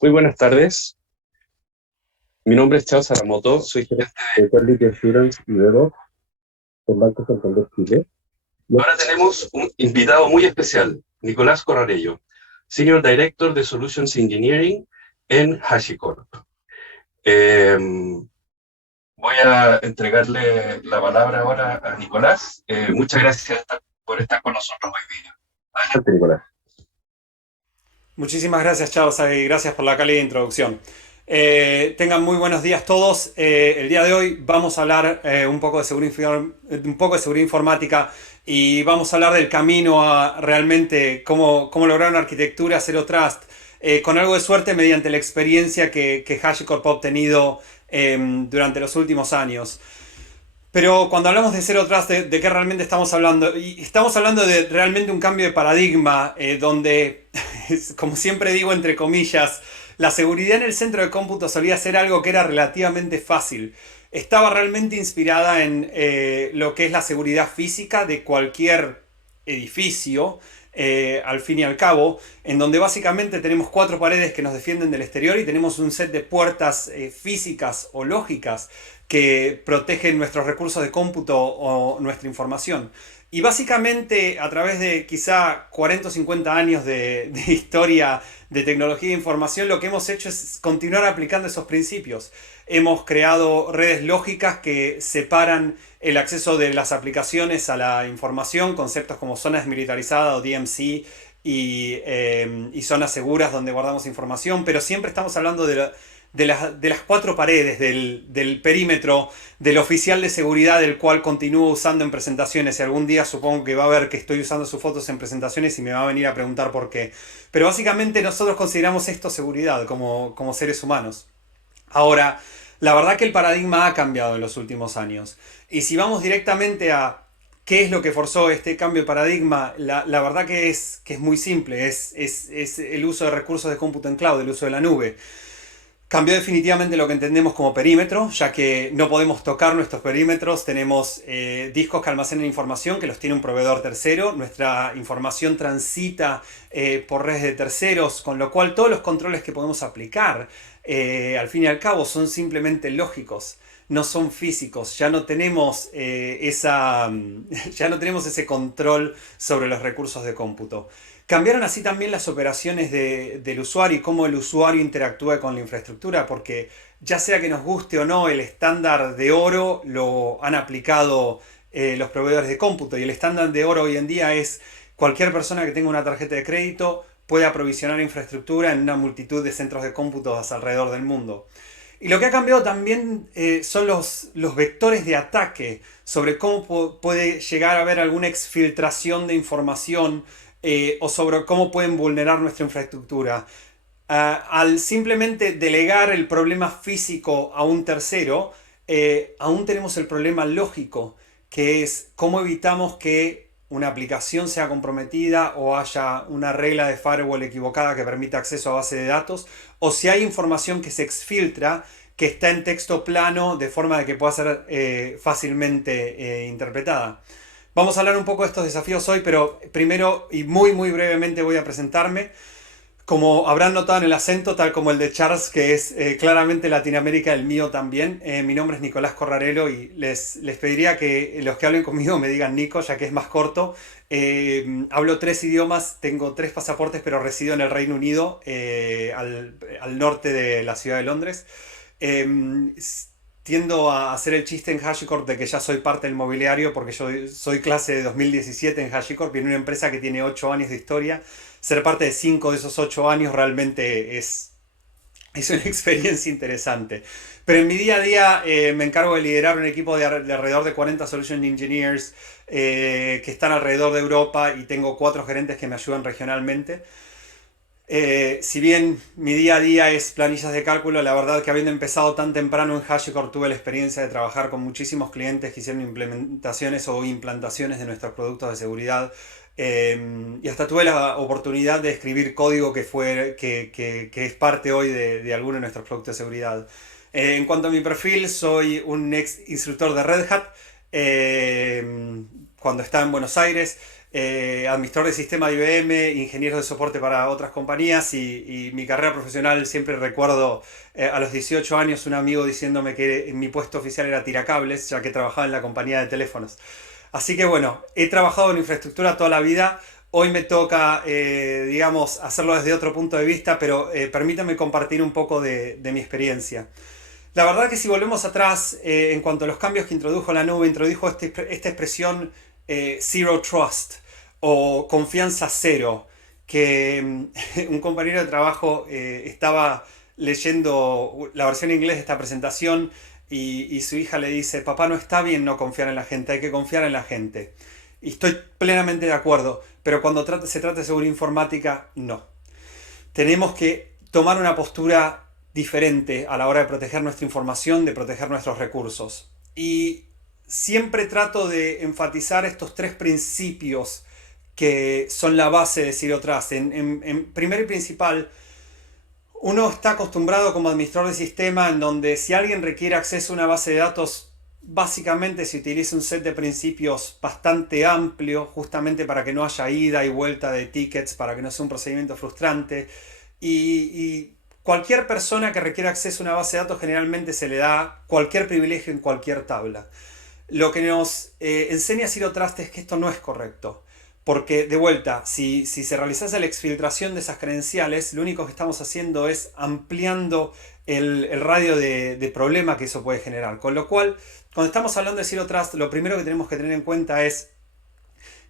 Muy buenas tardes. Mi nombre es Chao Saramoto, soy gerente de Quality Assurance y DevOps con Banco Santander Chile. Y ahora tenemos un invitado muy especial, Nicolás Corrarello, Senior Director de Solutions Engineering en HashiCorp. Eh, Voy a entregarle la palabra ahora a Nicolás. Muchas gracias por estar con nosotros hoy día. Adelante, Nicolás. Muchísimas gracias, Charles, y gracias por la cálida introducción. Tengan muy buenos días todos. El día de hoy vamos a hablar un poco de seguridad informática y vamos a hablar del camino a realmente cómo lograr una arquitectura Zero Trust, con algo de suerte mediante la experiencia que HashiCorp ha obtenido durante los últimos años. Pero cuando hablamos de Zero Trust, ¿de qué realmente estamos hablando? Y estamos hablando de realmente un cambio de paradigma, donde, como siempre digo entre comillas, la seguridad en el centro de cómputo solía ser algo que era relativamente fácil. Estaba realmente inspirada en lo que es la seguridad física de cualquier edificio, al fin y al cabo, en donde básicamente tenemos cuatro paredes que nos defienden del exterior y tenemos un set de puertas físicas o lógicas que protegen nuestros recursos de cómputo o nuestra información. Y básicamente a través de quizá 40 o 50 años de historia de tecnología de información, lo que hemos hecho es continuar aplicando esos principios. Hemos creado redes lógicas que separan el acceso de las aplicaciones a la información, conceptos como zonas militarizadas o DMC y zonas seguras donde guardamos información, pero siempre estamos hablando de las cuatro paredes del perímetro del oficial de seguridad, del cual continúo usando en presentaciones. Y algún día supongo que va a ver que estoy usando sus fotos en presentaciones y me va a venir a preguntar por qué. Pero básicamente nosotros consideramos esto seguridad como seres humanos. Ahora, la verdad que el paradigma ha cambiado en los últimos años. Y si vamos directamente a qué es lo que forzó este cambio de paradigma, la verdad que es muy simple. Es el uso de recursos de cómputo en cloud, el uso de la nube. Cambió definitivamente lo que entendemos como perímetro, ya que no podemos tocar nuestros perímetros. Tenemos discos que almacenan información, que los tiene un proveedor tercero. Nuestra información transita por redes de terceros, con lo cual todos los controles que podemos aplicar, al fin y al cabo, son simplemente lógicos. No son físicos, ya no tenemos ya no tenemos ese control sobre los recursos de cómputo. Cambiaron así también las operaciones del usuario y cómo el usuario interactúa con la infraestructura, porque ya sea que nos guste o no, el estándar de oro lo han aplicado los proveedores de cómputo, y el estándar de oro hoy en día es cualquier persona que tenga una tarjeta de crédito puede aprovisionar infraestructura en una multitud de centros de cómputos alrededor del mundo. Y lo que ha cambiado también son los vectores de ataque sobre cómo puede llegar a haber alguna exfiltración de información, o sobre cómo pueden vulnerar nuestra infraestructura. Al simplemente delegar el problema físico a un tercero, aún tenemos el problema lógico, que es cómo evitamos que una aplicación sea comprometida o haya una regla de firewall equivocada que permita acceso a base de datos, o si hay información que se exfiltra que está en texto plano de forma de que pueda ser fácilmente interpretada. Vamos a hablar un poco de estos desafíos hoy, pero primero y muy brevemente voy a presentarme. Como habrán notado en el acento, tal como el de Charles, que es claramente Latinoamérica, el mío también. Mi nombre es Nicolás Corrarello y les pediría que los que hablen conmigo me digan Nico, ya que es más corto. Hablo tres idiomas, tengo tres pasaportes, pero resido en el Reino Unido, al norte de la ciudad de Londres. Eh, Tiendo a hacer el chiste en HashiCorp de que ya soy parte del mobiliario, porque yo soy clase de 2017 en HashiCorp y en una empresa que tiene 8 años de historia. Ser parte de 5 de esos 8 años realmente es una experiencia interesante. Pero en mi día a día me encargo de liderar un equipo de alrededor de 40 Solution Engineers que están alrededor de Europa, y tengo 4 gerentes que me ayudan regionalmente. Si bien mi día a día es planillas de cálculo, la verdad que habiendo empezado tan temprano en HashiCorp tuve la experiencia de trabajar con muchísimos clientes que hicieron implementaciones o implantaciones de nuestros productos de seguridad. Y hasta tuve la oportunidad de escribir código que es parte hoy de algunos de nuestros productos de seguridad. En cuanto a mi perfil, soy un ex instructor de Red Hat cuando estaba en Buenos Aires. administrador de sistema de IBM, ingeniero de soporte para otras compañías y mi carrera profesional siempre recuerdo a los 18 años un amigo diciéndome que mi puesto oficial era tiracables, ya que trabajaba en la compañía de teléfonos. Así que bueno, he trabajado en infraestructura toda la vida. Hoy me toca, digamos, hacerlo desde otro punto de vista, pero permítame compartir un poco de mi experiencia. La verdad que si volvemos atrás, en cuanto a los cambios que introdujo la nube, introdujo esta expresión Zero Trust o confianza cero, que un compañero de trabajo estaba leyendo la versión inglés de esta presentación y su hija le dice, papá, no está bien no confiar en la gente, hay que confiar en la gente. Y estoy plenamente de acuerdo, pero cuando se trata de seguridad informática, no. Tenemos que tomar una postura diferente a la hora de proteger nuestra información, de proteger nuestros recursos. Y siempre trato de enfatizar estos tres principios que son la base de Zero Trust. En primero y principal, uno está acostumbrado como administrador de sistema en donde si alguien requiere acceso a una base de datos, básicamente se utiliza un set de principios bastante amplio, justamente para que no haya ida y vuelta de tickets, para que no sea un procedimiento frustrante. Y cualquier persona que requiera acceso a una base de datos generalmente se le da cualquier privilegio en cualquier tabla. Lo que nos enseña Zero Trust es que esto no es correcto. Porque, de vuelta, si se realizase la exfiltración de esas credenciales, lo único que estamos haciendo es ampliando el radio de problema que eso puede generar. Con lo cual, cuando estamos hablando de Zero Trust, lo primero que tenemos que tener en cuenta es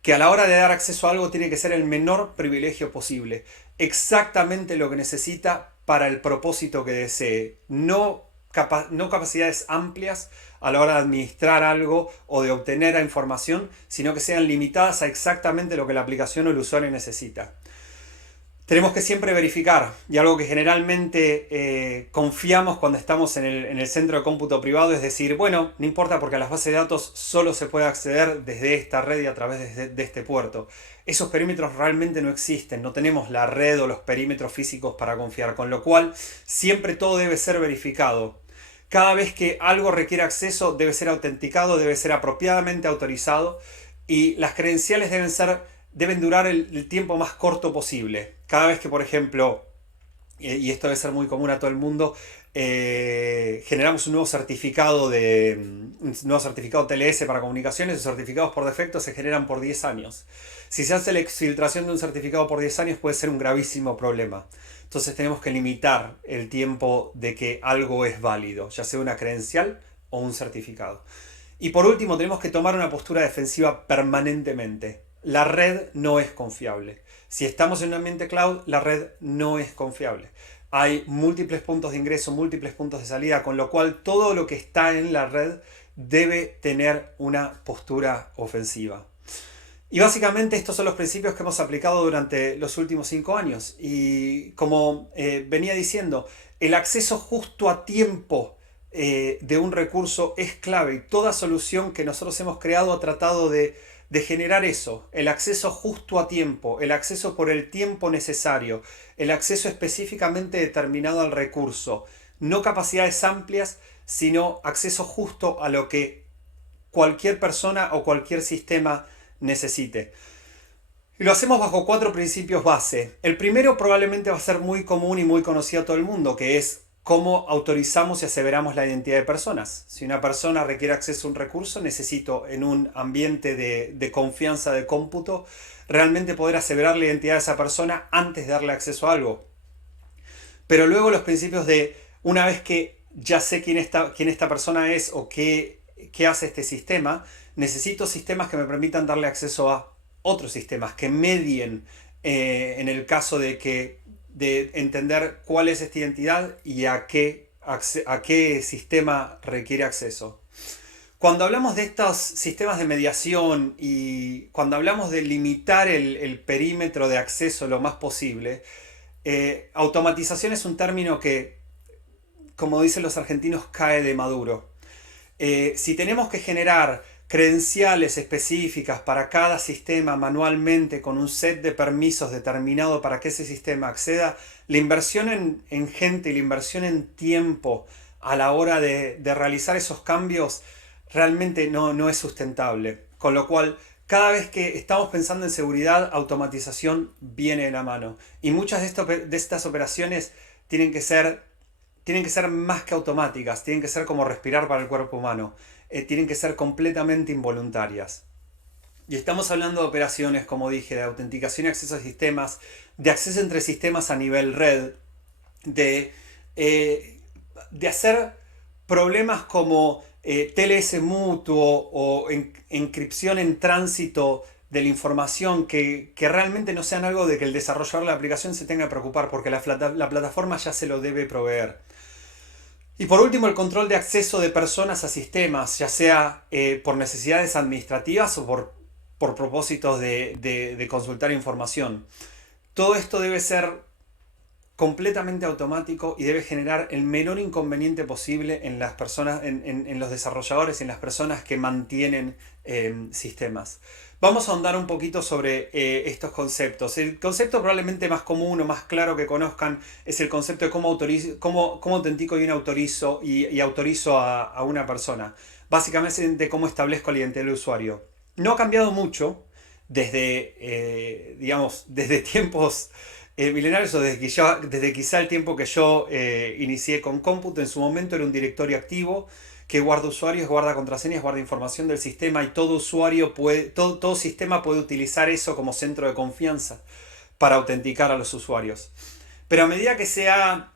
que a la hora de dar acceso a algo tiene que ser el menor privilegio posible. Exactamente lo que necesita para el propósito que desee. No capacidades amplias a la hora de administrar algo o de obtener información, sino que sean limitadas a exactamente lo que la aplicación o el usuario necesita. Tenemos que siempre verificar, y algo que generalmente confiamos cuando estamos en el centro de cómputo privado, es decir, bueno, no importa porque a las bases de datos solo se puede acceder desde esta red y a través de este puerto. Esos perímetros realmente no existen, no tenemos la red o los perímetros físicos para confiar, con lo cual siempre todo debe ser verificado. Cada vez que algo requiere acceso debe ser autenticado, debe ser apropiadamente autorizado y las credenciales deben durar el tiempo más corto posible. Cada vez que, por ejemplo, y esto debe ser muy común a todo el mundo, generamos un nuevo certificado TLS para comunicaciones, los certificados por defecto se generan por 10 años. Si se hace la exfiltración de un certificado por 10 años puede ser un gravísimo problema. Entonces tenemos que limitar el tiempo de que algo es válido, ya sea una credencial o un certificado. Y por último, tenemos que tomar una postura defensiva permanentemente. La red no es confiable. Si estamos en un ambiente cloud, la red no es confiable. Hay múltiples puntos de ingreso, múltiples puntos de salida, con lo cual todo lo que está en la red debe tener una postura ofensiva. Y básicamente estos son los principios que hemos aplicado durante los últimos 5 años. Y como venía diciendo, el acceso justo a tiempo de un recurso es clave. Y toda solución que nosotros hemos creado ha tratado de generar eso, el acceso justo a tiempo, el acceso por el tiempo necesario, el acceso específicamente determinado al recurso. No capacidades amplias, sino acceso justo a lo que cualquier persona o cualquier sistema necesite. Y lo hacemos bajo 4 principios base. El primero probablemente va a ser muy común y muy conocido a todo el mundo, que es cómo autorizamos y aseveramos la identidad de personas. Si una persona requiere acceso a un recurso, necesito en un ambiente de confianza de cómputo realmente poder aseverar la identidad de esa persona antes de darle acceso a algo. Pero luego los principios de una vez que ya sé quién esta persona es o qué hace este sistema, necesito sistemas que me permitan darle acceso a otros sistemas, que medien en el caso de entender cuál es esta identidad y a qué sistema requiere acceso. Cuando hablamos de estos sistemas de mediación y cuando hablamos de limitar el perímetro de acceso lo más posible, automatización es un término que, como dicen los argentinos, cae de maduro. Si tenemos que generar credenciales específicas para cada sistema manualmente con un set de permisos determinado para que ese sistema acceda, la inversión en gente y la inversión en tiempo a la hora de realizar esos cambios realmente no es sustentable. Con lo cual, cada vez que estamos pensando en seguridad, automatización viene de la mano. Y muchas de estas operaciones tienen que ser, tienen que ser más que automáticas, tienen que ser como respirar para el cuerpo humano, tienen que ser completamente involuntarias. Y estamos hablando de operaciones, como dije, de autenticación y acceso a sistemas, de acceso entre sistemas a nivel red, de, eh, de hacer problemas como TLS mutuo o encripción en tránsito de la información que realmente no sean algo de que el desarrollador de la aplicación se tenga que preocupar porque la plataforma ya se lo debe proveer. Y por último, el control de acceso de personas a sistemas, ya sea por necesidades administrativas o por propósitos de consultar información. Todo esto debe ser completamente automático y debe generar el menor inconveniente posible en las personas, en los desarrolladores y en las personas que mantienen sistemas. Vamos a ahondar un poquito sobre estos conceptos. El concepto probablemente más común o más claro que conozcan es el concepto de cómo autentico y autorizo y autorizo a una persona. Básicamente de cómo establezco la identidad del usuario. No ha cambiado mucho desde, digamos, desde tiempos milenarios o desde quizá el tiempo que yo inicié con cómputo. En su momento era un directorio activo que guarda usuarios, guarda contraseñas, guarda información del sistema y todo usuario puede, todo sistema puede utilizar eso como centro de confianza para autenticar a los usuarios. Pero a medida que se ha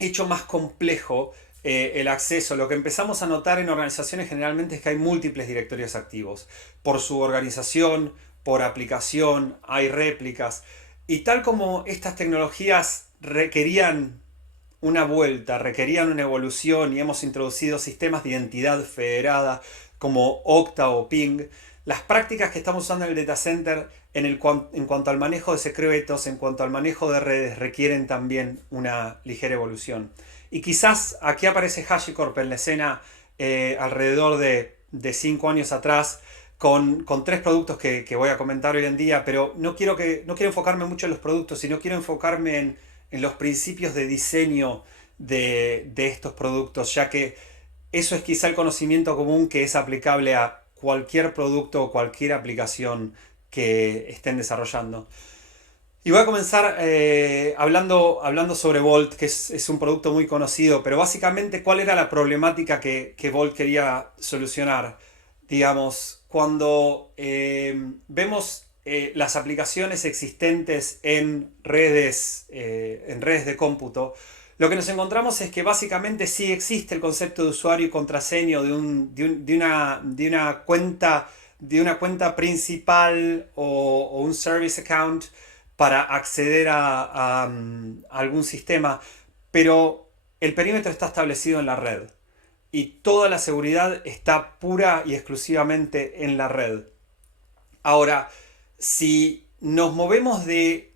hecho más complejo el acceso, lo que empezamos a notar en organizaciones generalmente es que hay múltiples directorios activos. Por su organización, por aplicación, hay réplicas. Y tal como estas tecnologías requerían una vuelta, requerían una evolución y hemos introducido sistemas de identidad federada como Okta o Ping, las prácticas que estamos usando en el data center en cuanto al manejo de secretos, en cuanto al manejo de redes, requieren también una ligera evolución. Y quizás aquí aparece HashiCorp en la escena alrededor de 5 años atrás, con tres productos que voy a comentar hoy en día, pero no quiero enfocarme mucho en los productos, sino quiero enfocarme en los principios de diseño de estos productos, ya que eso es quizá el conocimiento común que es aplicable a cualquier producto o cualquier aplicación que estén desarrollando. Y voy a comenzar hablando sobre Volt, que es un producto muy conocido, pero básicamente cuál era la problemática que Volt quería solucionar. Digamos, cuando vemos las aplicaciones existentes en redes de cómputo, lo que nos encontramos es que básicamente sí existe el concepto de usuario y contraseña de una cuenta principal o un service account para acceder a algún sistema, pero el perímetro está establecido en la red y toda la seguridad está pura y exclusivamente en la red. Ahora, si nos movemos de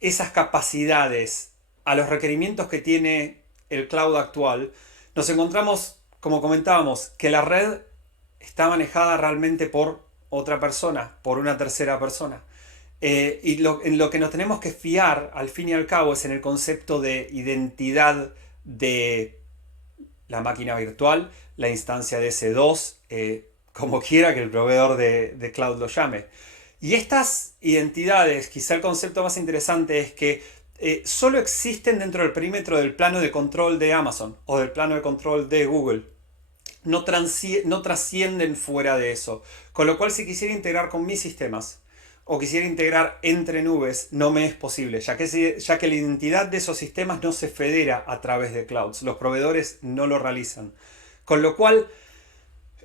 esas capacidades a los requerimientos que tiene el cloud actual, nos encontramos, como comentábamos, que la red está manejada realmente por otra persona, por una tercera persona. En lo que nos tenemos que fiar, al fin y al cabo, es en el concepto de identidad de la máquina virtual, la instancia de S2, como quiera que el proveedor de cloud lo llame. Y estas identidades, quizá el concepto más interesante es que solo existen dentro del perímetro del plano de control de Amazon o del plano de control de Google. No trascienden fuera de eso. Con lo cual, si quisiera integrar con mis sistemas o quisiera integrar entre nubes, no me es posible, ya que la identidad de esos sistemas no se federa a través de clouds. Los proveedores no lo realizan. Con lo cual,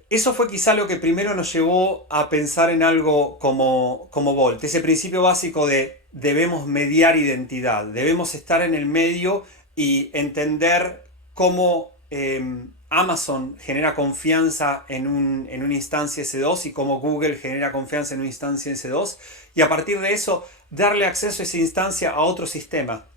eso fue quizá lo que primero nos llevó a pensar en algo como Volt, ese principio básico de debemos mediar identidad, debemos estar en el medio y entender cómo Amazon genera confianza en una instancia S2 y cómo Google genera confianza en una instancia S2 y a partir de eso darle acceso a esa instancia a otro sistema.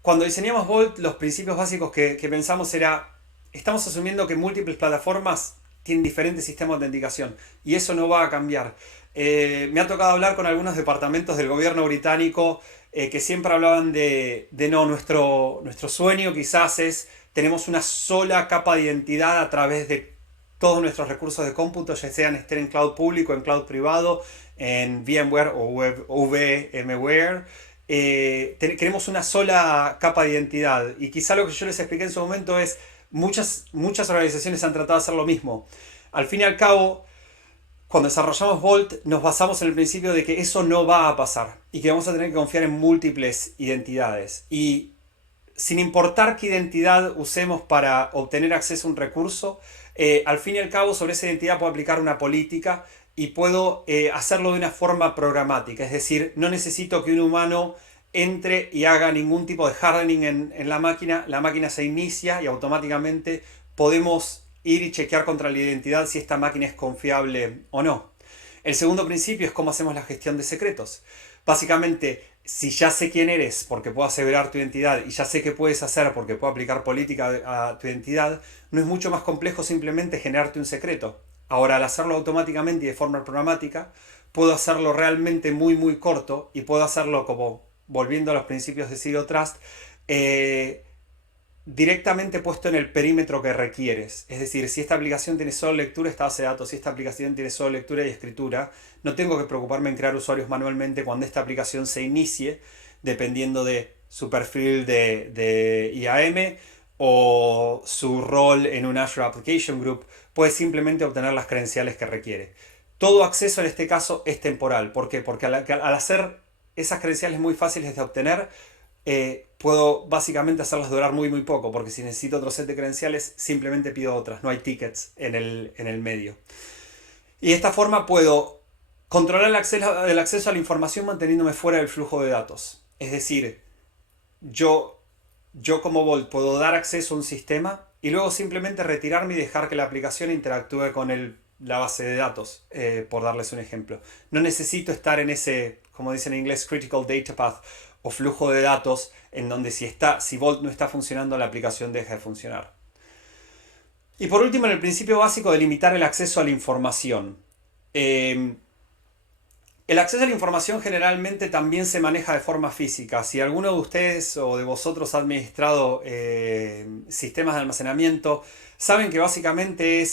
Cuando diseñamos Volt, los principios básicos que pensamos era, estamos asumiendo que múltiples plataformas tienen diferentes sistemas de autenticación y eso no va a cambiar. Me ha tocado hablar con algunos departamentos del gobierno británico que siempre hablaban de no, nuestro sueño quizás es, tenemos una sola capa de identidad a través de todos nuestros recursos de cómputo, ya sean estén en cloud público, en cloud privado, en VMware o VMware. Queremos una sola capa de identidad. Y quizá lo que yo les expliqué en su momento es, muchas organizaciones han tratado de hacer lo mismo. Al fin y al cabo, cuando desarrollamos Vault, nos basamos en el principio de que eso no va a pasar y que vamos a tener que confiar en múltiples identidades. Y sin importar qué identidad usemos para obtener acceso a un recurso, al fin y al cabo sobre esa identidad puedo aplicar una política y puedo hacerlo de una forma programática. Es decir, no necesito que un humano entre y haga ningún tipo de hardening en la máquina se inicia y automáticamente podemos ir y chequear contra la identidad si esta máquina es confiable o no. El segundo principio es cómo hacemos la gestión de secretos. Básicamente, si ya sé quién eres porque puedo aseverar tu identidad y ya sé qué puedes hacer porque puedo aplicar política a tu identidad, no es mucho más complejo simplemente generarte un secreto. Ahora, al hacerlo automáticamente y de forma programática, puedo hacerlo realmente muy corto y puedo hacerlo como, volviendo a los principios de Zero Trust, directamente puesto en el perímetro que requieres. Es decir, si esta aplicación tiene solo lectura, esta base de datos, si esta aplicación tiene solo lectura y escritura, no tengo que preocuparme en crear usuarios manualmente cuando esta aplicación se inicie, dependiendo de su perfil de IAM o su rol en un Azure Application Group, puede simplemente obtener las credenciales que requiere. Todo acceso en este caso es temporal. ¿Por qué? Porque al hacer esas credenciales muy fáciles de obtener, puedo básicamente hacerlas durar muy poco, porque si necesito otro set de credenciales, simplemente pido otras, no hay tickets en el medio. Y de esta forma puedo controlar el acceso a la información manteniéndome fuera del flujo de datos. Es decir, yo como Vault puedo dar acceso a un sistema y luego simplemente retirarme y dejar que la aplicación interactúe con la base de datos, por darles un ejemplo. No necesito estar en ese, como dicen en inglés, critical data path o flujo de datos en donde si Vault no está funcionando, la aplicación deja de funcionar. Y por último, en el principio básico de limitar el acceso a la información. El acceso a la información generalmente también se maneja de forma física. Si alguno de ustedes o de vosotros ha administrado sistemas de almacenamiento, saben que básicamente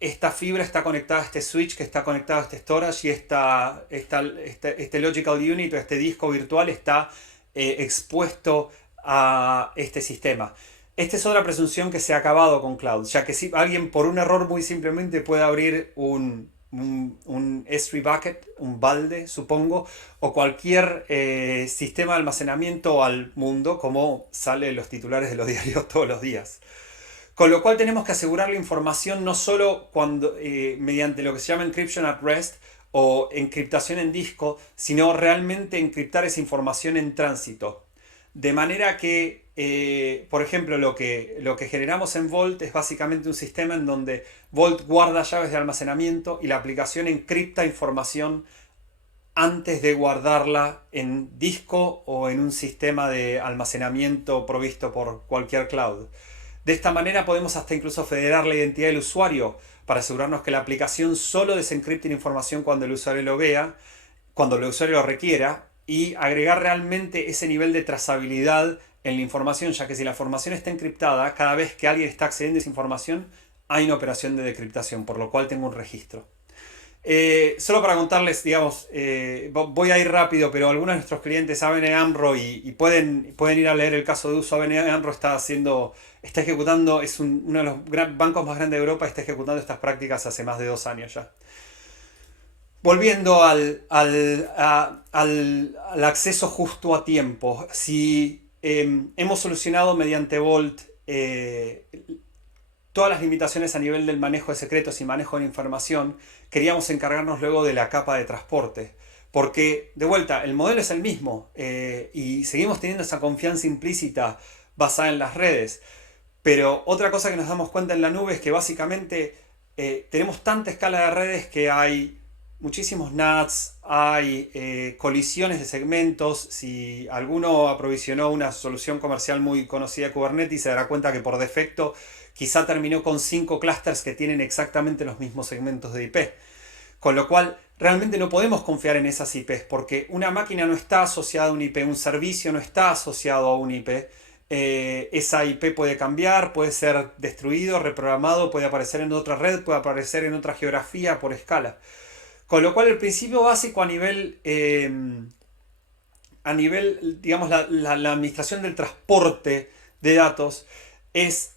esta fibra está conectada a este switch que está conectado a este storage y este logical unit o este disco virtual está expuesto a este sistema. Esta es otra presunción que se ha acabado con cloud, ya que si alguien por un error muy simplemente puede abrir un S3 bucket, un balde, supongo, o cualquier sistema de almacenamiento al mundo, como sale en los titulares de los diarios todos los días. Con lo cual tenemos que asegurar la información no solo mediante lo que se llama encryption at rest o encriptación en disco, sino realmente encriptar esa información en tránsito. De manera que, por ejemplo, lo que generamos en Vault es básicamente un sistema en donde Vault guarda llaves de almacenamiento y la aplicación encripta información antes de guardarla en disco o en un sistema de almacenamiento provisto por cualquier cloud. De esta manera podemos hasta incluso federar la identidad del usuario para asegurarnos que la aplicación solo desencripte la información cuando el usuario lo vea, cuando el usuario lo requiera, y agregar realmente ese nivel de trazabilidad en la información, ya que si la información está encriptada, cada vez que alguien está accediendo a esa información, hay una operación de decriptación, por lo cual tengo un registro. Solo para contarles, digamos, voy a ir rápido, pero algunos de nuestros clientes, ABN AMRO, y pueden ir a leer el caso de uso. ABN AMRO está ejecutando, es uno de los bancos más grandes de Europa, está ejecutando estas prácticas hace más de 2 años ya. Volviendo al acceso justo a tiempo, si hemos solucionado mediante Vault todas las limitaciones a nivel del manejo de secretos y manejo de información, queríamos encargarnos luego de la capa de transporte. Porque, de vuelta, el modelo es el mismo y seguimos teniendo esa confianza implícita basada en las redes. Pero otra cosa que nos damos cuenta en la nube es que básicamente tenemos tanta escala de redes que hay muchísimos NATs, hay colisiones de segmentos. Si alguno aprovisionó una solución comercial muy conocida de Kubernetes, se dará cuenta que por defecto quizá terminó con 5 clusters que tienen exactamente los mismos segmentos de IP. Con lo cual, realmente no podemos confiar en esas IPs porque una máquina no está asociada a un IP, un servicio no está asociado a un IP. esa IP puede cambiar, puede ser destruido, reprogramado, puede aparecer en otra red, puede aparecer en otra geografía por escala. Con lo cual el principio básico a nivel digamos, la administración del transporte de datos es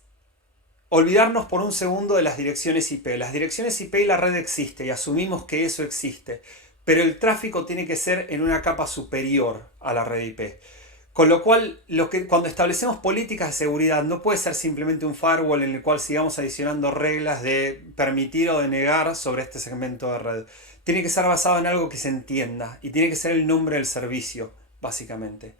olvidarnos por un segundo de las direcciones IP. Las direcciones IP y la red existe y asumimos que eso existe, pero el tráfico tiene que ser en una capa superior a la red IP. Con lo cual, cuando establecemos políticas de seguridad, no puede ser simplemente un firewall en el cual sigamos adicionando reglas de permitir o denegar sobre este segmento de red. Tiene que ser basado en algo que se entienda y tiene que ser el nombre del servicio, básicamente.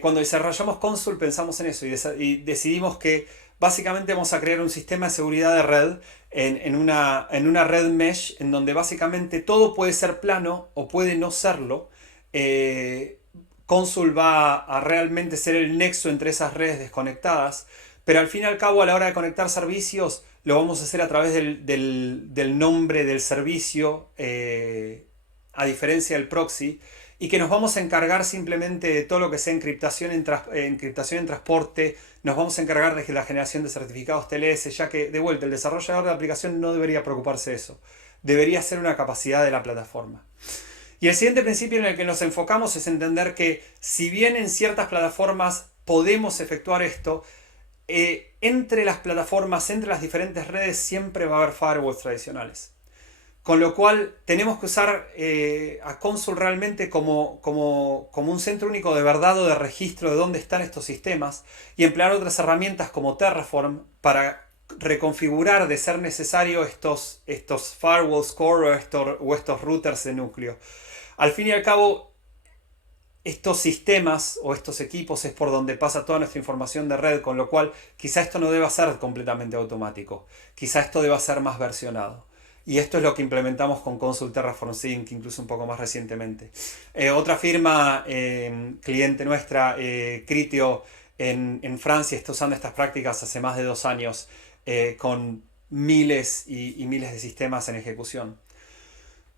Cuando desarrollamos Consul pensamos en eso y decidimos que básicamente vamos a crear un sistema de seguridad de red en una red mesh en donde básicamente todo puede ser plano o puede no serlo. Consul va a realmente ser el nexo entre esas redes desconectadas, pero al fin y al cabo a la hora de conectar servicios lo vamos a hacer a través del nombre del servicio, a diferencia del proxy, y que nos vamos a encargar simplemente de todo lo que sea encriptación en transporte, nos vamos a encargar de la generación de certificados TLS, ya que de vuelta el desarrollador de la aplicación no debería preocuparse de eso, debería ser una capacidad de la plataforma. Y el siguiente principio en el que nos enfocamos es entender que si bien en ciertas plataformas podemos efectuar esto, entre las plataformas, entre las diferentes redes, siempre va a haber firewalls tradicionales. Con lo cual tenemos que usar a Consul realmente como un centro único de verdad o de registro de dónde están estos sistemas y emplear otras herramientas como Terraform para reconfigurar de ser necesario estos firewalls core o estos routers de núcleo. Al fin y al cabo, estos sistemas o estos equipos es por donde pasa toda nuestra información de red, con lo cual quizá esto no deba ser completamente automático, quizá esto deba ser más versionado. Y esto es lo que implementamos con Consul Terraform Sync, incluso un poco más recientemente. Otra firma cliente nuestra, Criteo, en Francia, está usando estas prácticas hace más de 2 años, con miles y miles de sistemas en ejecución.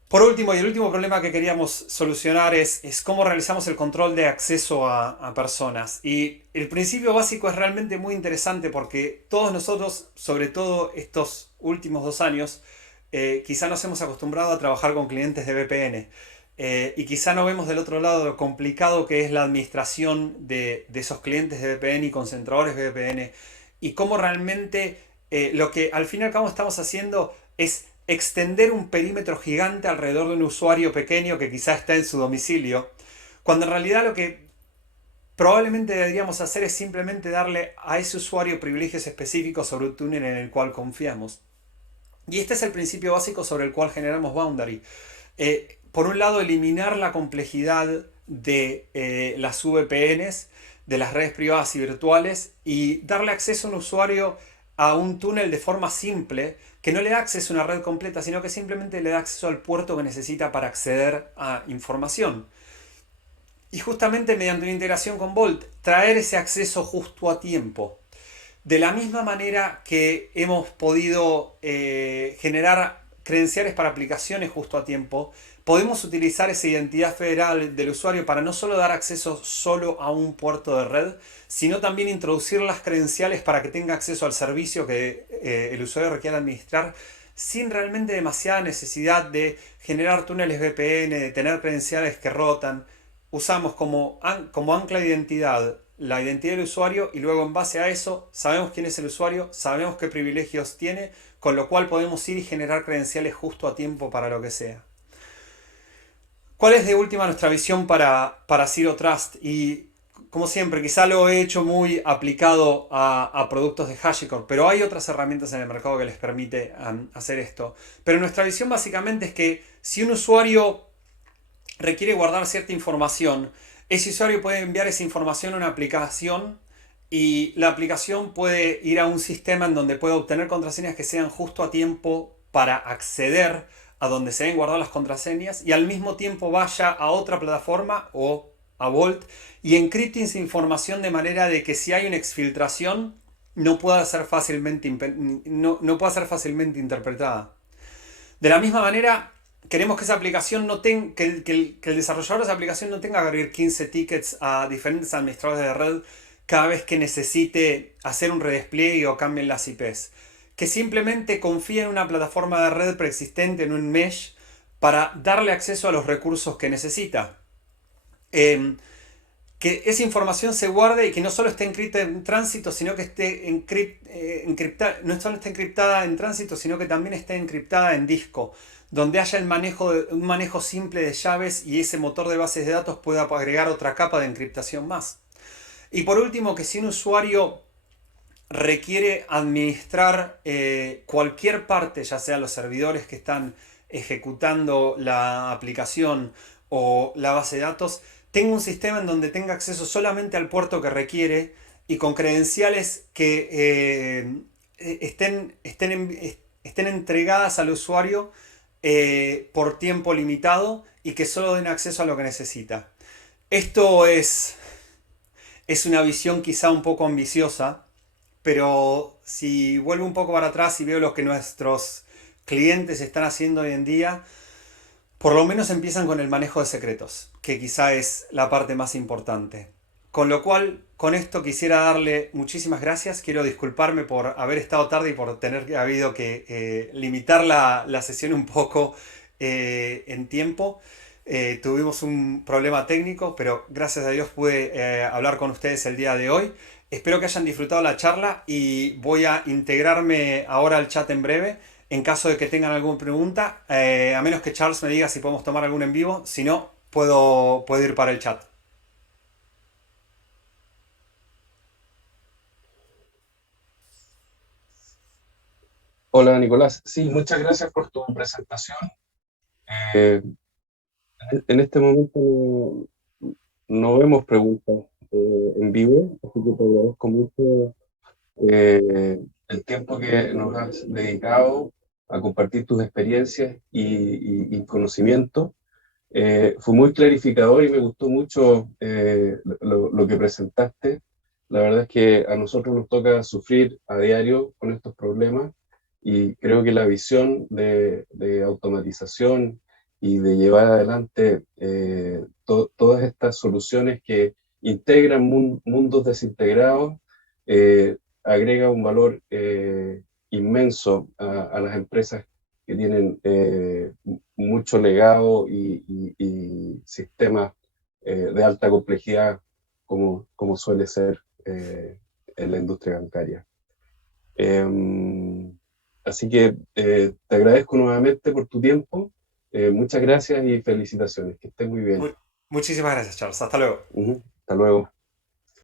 Por último, y el último problema que queríamos solucionar es cómo realizamos el control de acceso a personas. Y el principio básico es realmente muy interesante porque todos nosotros, sobre todo estos últimos 2 años, quizá nos hemos acostumbrado a trabajar con clientes de VPN. Y quizá no vemos del otro lado lo complicado que es la administración de esos clientes de VPN y concentradores de VPN. Y cómo realmente lo que al fin y al cabo estamos haciendo es extender un perímetro gigante alrededor de un usuario pequeño que quizá está en su domicilio, cuando en realidad lo que probablemente deberíamos hacer es simplemente darle a ese usuario privilegios específicos sobre un túnel en el cual confiamos. Y este es el principio básico sobre el cual generamos Boundary. Por un lado, eliminar la complejidad de las VPNs, de las redes privadas y virtuales, y darle acceso a un usuario a un túnel de forma simple, que no le da acceso a una red completa, sino que simplemente le da acceso al puerto que necesita para acceder a información. Y justamente mediante una integración con Vault, traer ese acceso justo a tiempo. De la misma manera que hemos podido generar credenciales para aplicaciones justo a tiempo, podemos utilizar esa identidad federal del usuario para no solo dar acceso solo a un puerto de red, sino también introducir las credenciales para que tenga acceso al servicio que el usuario requiera administrar sin realmente demasiada necesidad de generar túneles VPN, de tener credenciales que rotan. Usamos como ancla de identidad la identidad del usuario y luego en base a eso sabemos quién es el usuario, sabemos qué privilegios tiene, con lo cual podemos ir y generar credenciales justo a tiempo para lo que sea. ¿Cuál es de última nuestra visión para Zero Trust? Y como siempre, quizá lo he hecho muy aplicado a productos de HashiCorp, pero hay otras herramientas en el mercado que les permite hacer esto. Pero nuestra visión básicamente es que si un usuario requiere guardar cierta información, ese usuario puede enviar esa información a una aplicación y la aplicación puede ir a un sistema en donde puede obtener contraseñas que sean justo a tiempo para acceder a donde se deben guardar las contraseñas y al mismo tiempo vaya a otra plataforma o a Vault y encripte esa información de manera de que si hay una exfiltración no pueda ser fácilmente interpretada. De la misma manera, queremos que esa aplicación no tenga, que el desarrollador de esa aplicación no tenga que abrir 15 tickets a diferentes administradores de red cada vez que necesite hacer un redespliegue o cambien las IPs. Que simplemente confíe en una plataforma de red preexistente, en un mesh, para darle acceso a los recursos que necesita. Eh, que esa información se guarde y que no solo esté encriptada en tránsito, sino que esté encriptada, no solo esté encriptada en tránsito, sino que también esté encriptada en disco, donde haya un manejo simple de llaves y ese motor de bases de datos pueda agregar otra capa de encriptación más. Y por último, que si un usuario requiere administrar cualquier parte, ya sea los servidores que están ejecutando la aplicación o la base de datos, tenga un sistema en donde tenga acceso solamente al puerto que requiere y con credenciales que estén entregadas al usuario por tiempo limitado y que solo den acceso a lo que necesita. Esto es una visión quizá un poco ambiciosa, pero si vuelvo un poco para atrás y veo lo que nuestros clientes están haciendo hoy en día, por lo menos empiezan con el manejo de secretos, que quizá es la parte más importante. Con lo cual, con esto quisiera darle muchísimas gracias. Quiero disculparme por haber estado tarde y por tener habido que limitar la sesión un poco en tiempo. Tuvimos un problema técnico, pero gracias a Dios pude hablar con ustedes el día de hoy. Espero que hayan disfrutado la charla y voy a integrarme ahora al chat en breve en caso de que tengan alguna pregunta, a menos que Charles me diga si podemos tomar algún en vivo. Si no, puedo ir para el chat. Hola Nicolás, sí, muchas gracias por tu presentación. Eh, en este momento no vemos preguntas en vivo, así que te agradezco mucho el tiempo que nos has dedicado a compartir tus experiencias y conocimientos. Fue muy clarificador y me gustó mucho lo que presentaste. La verdad es que a nosotros nos toca sufrir a diario con estos problemas y creo que la visión de automatización y de llevar adelante todas estas soluciones que integran mundos desintegrados agrega un valor inmenso a las empresas que tienen mucho legado y sistemas de alta complejidad como suele ser en la industria bancaria. Eh, Así que te agradezco nuevamente por tu tiempo. Muchas gracias y felicitaciones. Que estés muy bien. Muchísimas gracias, Charles. Hasta luego. Ujú. Hasta luego.